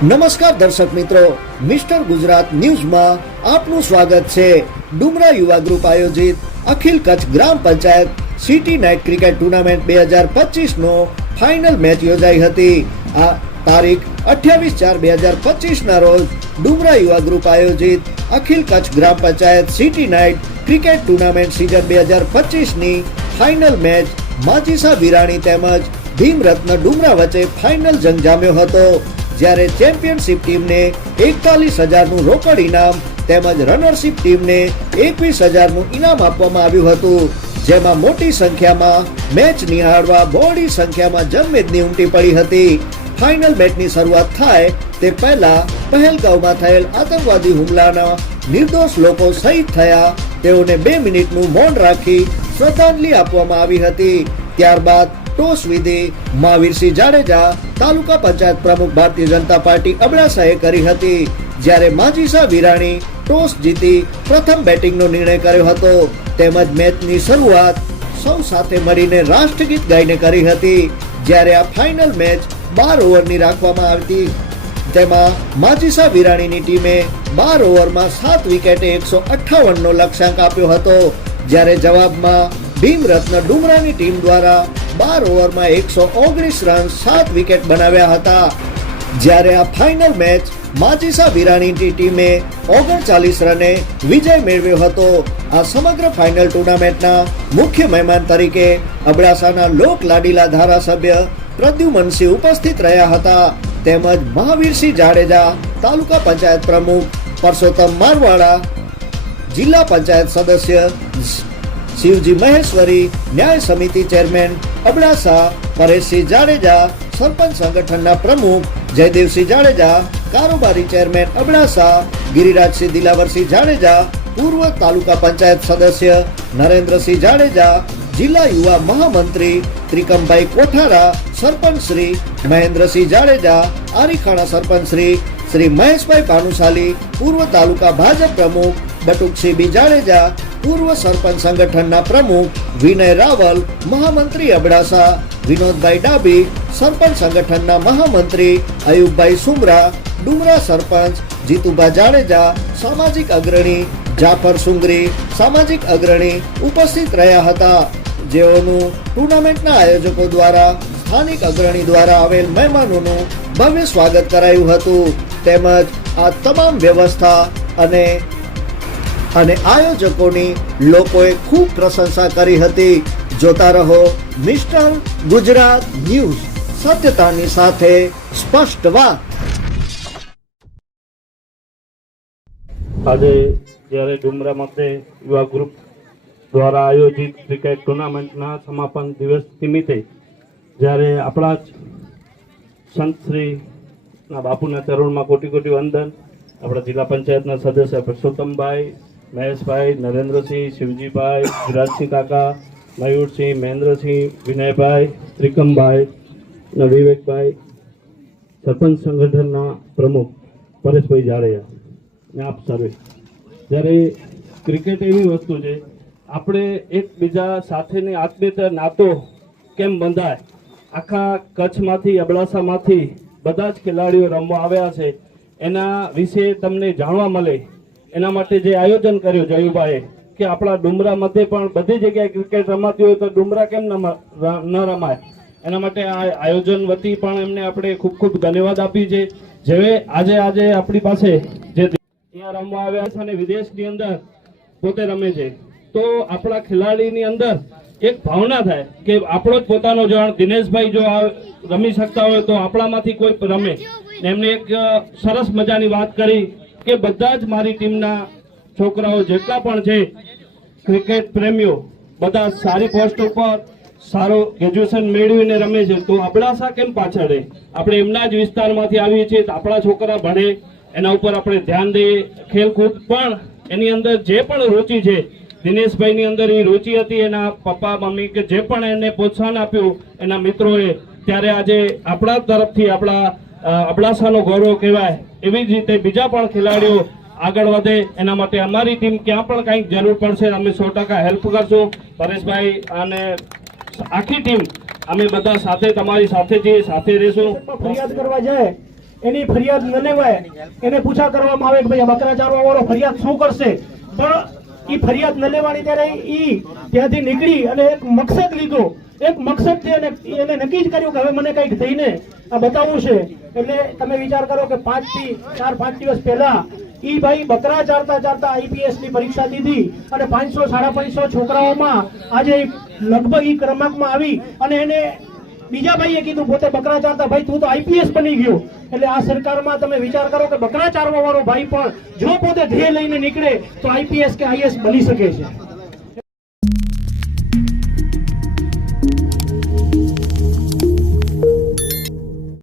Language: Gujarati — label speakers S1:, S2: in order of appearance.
S1: નમસ્કાર દર્શક મિત્રો, મિસ્ટર ગુજરાત ન્યૂઝમાં આપનું સ્વાગત છે. ડુમરા યુવા ગ્રુપ આયોજિત અખિલ કચ્છ ગ્રામ panchayat city night cricket tournament બે હજાર પચીસ નો ફાઇનલ મેચ યોજાઈ હતી. આ તારીખ અઠ્યાવીસ ચાર બે હજાર પચીસ ના રોજ ડુમરા યુવા ગ્રુપ આયોજિત Akhil Kutch Gram Panchayat city night cricket tournament season બે હજાર પચીસની ફાઇનલ મેચ માજીસા વિરાણી તેમજ ભીમરત્ન ડુમરા વચ્ચે ફાઇનલ જંગ જામ્યો હતો. જ્યારે ચેમ્પિયનશિપ ટીમને એકતાલીસ હજારનું રોકડ ઇનામ તેમજ રનરશિપ ટીમને એકવીસ હજારનું ઇનામ આપવામાં આવ્યું હતું. જેમાં મોટી સંખ્યામાં મેચ નિહાળવા બહોળી સંખ્યામાં જમવેદની ઉમટી પડી હતી. ફાઇનલ મેચની શરૂઆત થાય તે પહેલા પહેલગાંવમાં થયેલ આતંકવાદી હુમલાના નિર્દોષ લોકો શહીદ થયા. તેઓને બે મિનિટનું મૌન રાખી શ્રદ્ધાંજલિ આપવામાં આવી હતી. ત્યારબાદ ટોસ વિધિ મહાવીરસિંહ જાડેજા, તાલુકા પંચાયત પ્રમુખ ભારતીય જનતા પાર્ટી અબડાસાએ કરી હતી. જ્યારે માજીસા વિરાણી ટોસ જીતી પ્રથમ બેટિંગનો નિર્ણય કર્યો હતો. તેમજ મેચની શરૂઆત સૌ સાથે મળીને રાષ્ટ્રગીત ગાઈને કરી હતી. જ્યારે આ ફાઇનલ મેચ બાર ઓવરની રાખવામાં આવી તેમાં માજીસા વિરાણીની ટીમે બાર ઓવરમાં સાત વિકેટે એકસો અઠ્ઠાવનનો લક્ષ્યાંક આપ્યો હતો. જ્યારે જવાબમાં ભીમરત્ન ડુમરાની ટીમ દ્વારા બાર ઓવરમાં એકસો ઓગણીસ રન, સાત વિકેટ બનાવ્યા હતા. જ્યારે આ ફાઇનલ મેચ માજીસા વિરાણીની ટીમે ઓગણચાલીસ રને વિજય મેળવ્યો હતો. આ સમગ્ર ફાઇનલ ટુર્નામેન્ટના મુખ્ય મહેમાન તરીકે અબડાસાના લોક લાડીલા ધારાસભ્ય પ્રદ્યુમનસિંહ ઉપસ્થિત રહ્યા હતા. તેમજ મહાવીરસિંહ જાડેજા, તાલુકા પંચાયત પ્રમુખ પરસોત્તમ મારવાડા, જિલ્લા પંચાયત સદસ્ય શિવજી મહેશ્વરી, ન્યાય સમિતિ ચેરમેન અબડાસા, પરેશસિંહ જાડેજા, સરપંચ સંગઠનના પ્રમુખ જયદેવસિંહ જાડેજા, કારોબારી ચેરમેન અબડાસા, ગિરિરાજસિંહ દિલાવરસિંહ જાડેજા, પૂર્વ તાલુકા પંચાયત સદસ્ય નરેન્દ્રસિંહ જાડેજા, જિલ્લા યુવા મહામંત્રી ત્રિકમભાઈ કોઠારા, સરપંચ શ્રી મહેન્દ્રસિંહ જાડેજા, આરીખાણા સરપંચ શ્રી શ્રી મહેશભાઈ ભાનુશાલી પૂર્વ તાલુકા ભાજપ પ્રમુખ બટુકસિંહ જાડેજા, પૂર્વ સરપંચ સંગઠનના પ્રમુખ વિનય રાવલ, મહામંત્રી અબડાસા, વિનોદભાઈ ડાબી સરપંચ સંગઠનના મહામંત્રી અયુબભાઈ સુમરા, ડુમરા સરપંચ જીતુભા જાડેજા, સામાજિક અગ્રણી જાફર સુંગરી, સામાજિક અગ્રણી ઉપસ્થિત રહ્યા હતા. જેઓનું ટુર્નામેન્ટના આયોજકો દ્વારા, સ્થાનિક અગ્રણી દ્વારા આવેલ મહેમાનોનું ભવ્ય સ્વાગત કરાયું હતું. તેમજ આ તમામ વ્યવસ્થા અને અને આયોજકોની લોકોએ ખૂબ પ્રશંસા કરી હતી. જોતા રહો મિસ્ટર ગુજરાત ન્યૂઝ. સત્યતાની સાથે સ્પષ્ટ વાત.
S2: આજે જ્યારે ડુમરા મતે યુવા ગ્રુપ દ્વારા આયોજિત ક્રિકેટ ટુર્નામેન્ટના સમાપન દિવસ નિમિત્તે જ્યારે આપણા જ સંતશ્રીના બાપુના ચરણમાં કોટી કોટી વંદન, આપણા જિલ્લા પંચાયતના સદસ્ય પરસોત્તમભાઈ મહેશભાઈ, નરેન્દ્રસિંહ, શિવજીભાઈ વિરાજસિંહ કાકા, મયુરસિંહ, મહેન્દ્રસિંહ, વિનયભાઈ, ત્રિકમભાઈ વિવેકભાઈ, સરપંચ સંગઠનના પ્રમુખ પરેશભાઈ જાડેજા ને આપ સર્વે. જ્યારે ક્રિકેટ એવી વસ્તુ છે, આપણે એકબીજા સાથેની આત્મીયતા, નાતો કેમ બંધાય? આખા કચ્છમાંથી, અબડાસામાંથી બધા જ ખેલાડીઓ રમવા આવ્યા છે. એના વિશે તમને જાણવા મળે. એના માટે જે આયોજન કર્યું જયુભાઈએ કે આપણા ડુમરા મધ્ય પણ બધી જગ્યાએ ક્રિકેટ રમાતી હોય તો ડુમરા કેમ ન રમાય? એના માટે આ આયોજન વતી પણ એમને આપણે ખૂબ ખૂબ ધન્યવાદ આપી છે. જેવે આજે આજે આપણી પાસે જે અહીંયા રમવા આવ્યા છે અને વિદેશની અંદર પોતે રમે છે. તો આપણા ખેલાડીની અંદર એક ભાવના થાય કે આપણો જ પોતાનો જાણ દિનેશભાઈ જો રમી શકતા હોય તો આપણામાંથી કોઈ રમે. એમને એક સરસ મજાની વાત કરી કે બધા જ મારી ટીમના છોકરાઓ જેટલા પણ છે, ક્રિકેટ પ્રેમીઓ, બધા સારી પોસ્ટ ઉપર સારો ગ્રેજ્યુએશન મેળવીને રમે છે. તો અબડાસા કેમ પાછળ આપણે એમના જ વિસ્તારમાંથી આવીએ છીએ તો આપણા છોકરા ભણે, એના ઉપર આપણે ધ્યાન દઈએ. ખેલકૂદ પણ એની અંદર જે પણ રુચિ છે, દિનેશભાઈની અંદર એ રુચિ હતી, એના પપ્પા, મમ્મી કે જે પણ એને પ્રોત્સાહન આપ્યું એના મિત્રોએ, ત્યારે આજે આપણા તરફથી આપણા અબડાસાનો ગૌરવ કહેવાય. એવી જ રીતે બીજા પણ ખેલાડીઓ આગળ વધે. એના માટે અમારી ટીમ ક્યાં પણ કંઈક જરૂર પડશે, અમે સો હેલ્પ કરશું. પરેશભાઈ અને આખી ટીમ, અમે બધા સાથે, તમારી સાથે છીએ, સાથે રહીશું.
S3: ફરિયાદ કરવા જાય, એની ફરિયાદ ન લેવાય. એને પૂછા કરવામાં આવે કે ભાઈ બકરા ચારવા વાળો ફરિયાદ શું કરશે? પણ એ ફરિયાદ ન લેવાની ત્યારે એ ત્યાંથી નીકળી અને એક મકસદ લીધો. એક મકસદ એને નક્કી જ કર્યું કે હવે મને કંઈક થઈને બતાવવું છે. એટલે તમે વિચાર કરો કે પાંચથી ચાર, પાંચ દિવસ પહેલા ઈ ભાઈ બકરા ચારતા ચારતા આઈપીએસની પરીક્ષા દીધી અને પાંચસો, સાડા પાંચસો છોકરાઓમાં આજે લગભગ ઈ ક્રમાંકમાં આવી અને એને બીજા ભાઈએ કીધું, પોતે બકરા ચારતા. ભાઈ, તું તો આઈપીએસ બની ગયો. એટલે આ સરકારમાં તમે વિચાર કરો કે બકરા ચારવા વાળો ભાઈ પણ જો પોતે ધ્યેય લઈને નીકળે તો આઈપીએસ કે આઈએસ બની શકે છે.